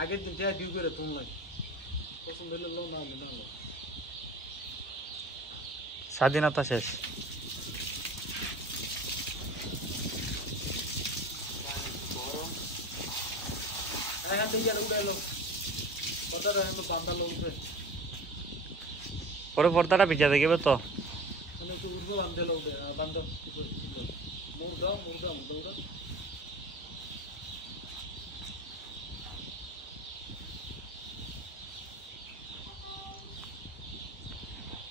আগের দিন যা ডিউ করে তুললাই পছন্দ হলে লো না হলে না লো স্বাধীনতা শেষ এখান থেকে আর উঠে এলো পর্দাটা এখন বান্ধা লো উঠে পরে পর্দাটা ভিজা দেখবে তো একটু উঠবো বান্ধে লো উঠে বান্ধব মুড়া মুড়া মুড়া উড়া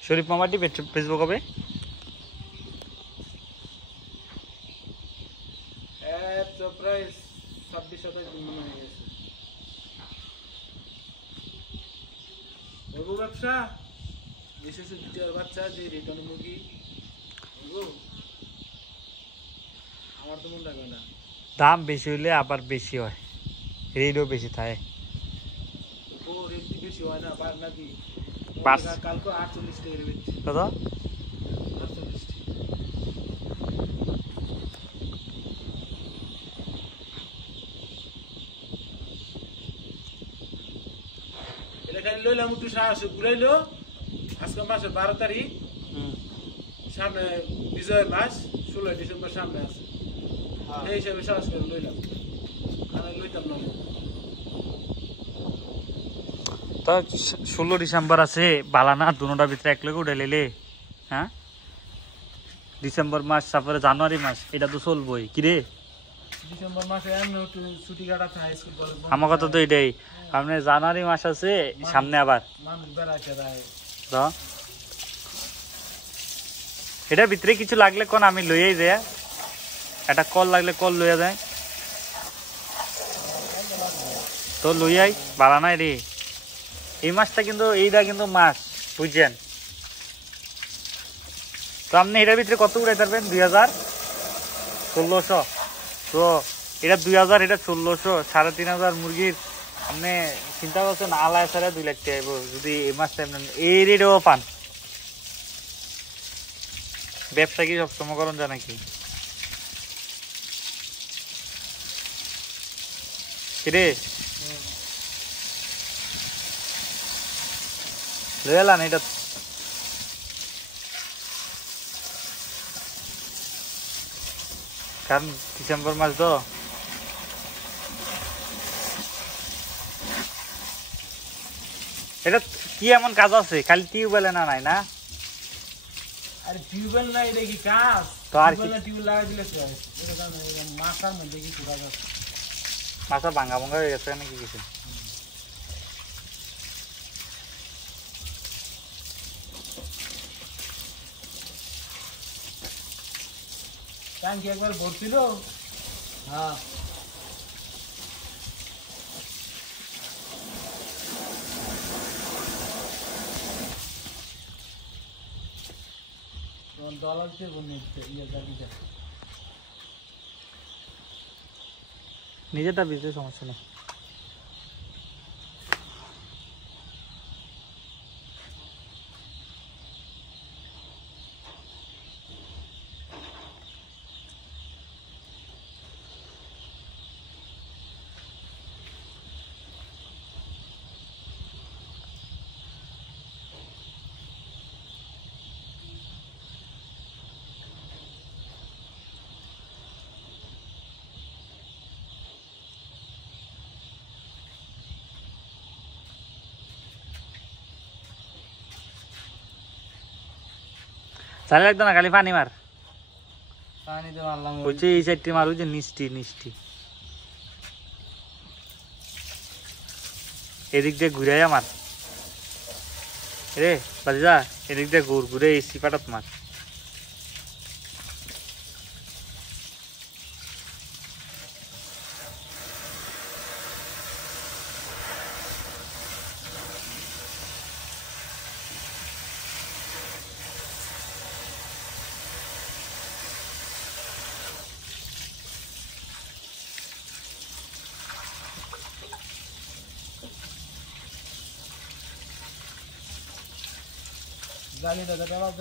শরীফ মামাটি ফেসবুক হবে প্রায় 26-27 দিন মনে হয়ে গেছে ওগো ব্যবসা বিশেষ দ্বিতীয় বাচ্চা যে রিটার্ন মুরগি ওগো আমার তো মন লাগে না দাম বেশি হইলে আবার বেশি হয় রেটও বেশি থাকে ও রেট বেশি হয় না পার নাকি পাঁচ কালকে 48 টাকা রেট কত 48 এটা খালি লইলাম একটু সাহস ঘুরাইলো আজকে মাসের 12 তারিখ সামনে বিজয়ের মাস 16 ডিসেম্বর সামনে আছে এই হিসাবে সাহস করে লইলাম আমি লইতাম না তো 16 ডিসেম্বর আছে বালা না দুটোটার ভিতরে এক লগে উঠে লেলে হ্যাঁ ডিসেম্বর মাস তারপরে জানুয়ারি মাস এটা তো চলবই কি রে ডিসেম্বর মাসে এমন একটু ছুটি কাটাতে হয় স্কুল কলেজ আমার কথা তো এটাই আপনি জানুয়ারি মাস আছে সামনে আবার মানুষ বেড়াইতে যায় তো এটার ভিতরে কিছু লাগলে কোন আমি লইয়াই যায় একটা কল লাগলে কল লইয়া যায় তো লইয়াই বালা নাই রে এই মাসটা কিন্তু এইটা কিন্তু মাস বুঝছেন তো আপনি এটার ভিতরে কত উড়াই পারবেন 2000 1600 তো এটা 2000 এটা 1600 3500 মুরগির আপনি চিন্তা করছেন আলায় সারা 2 লাখ টাকা আইব যদি এই মাসটা এই রেটও পান ব্যবসা কি সবসময় করুন জানা কি রে লেলা না এটা কারণ ডিসেম্বর মাস তো এটা কি এমন কাজ আছে খালি টিউবওয়েলে না নাই না আরে টিউবওয়েল না এটা কি কাজ তো আর কি টিউবওয়েল লাগাই দিলে তো এটা কারণে মাথার মধ্যে কি কাজ আছে মাথা ভাঙা ভাঙা হয়ে গেছে নাকি কিছু ট্যাঙ্কি একবার ভরছিল হ্যাঁ ডলার দিয়ে বনিয়েছে ইয়ে গাড়িটা নিজেরটা বুঝতে সমস্যা নেই চালে লাগতো না খালি পানি মার পানি তো মারলাম বলছে এই সাইডটি মার ওই যে নিষ্টি নিষ্টি এদিক দিয়ে ঘুরে আমার রে বাজা এদিক দিয়ে ঘুরে এই সিপাটাত মার গাড়িটা দেখা পাচ্ছ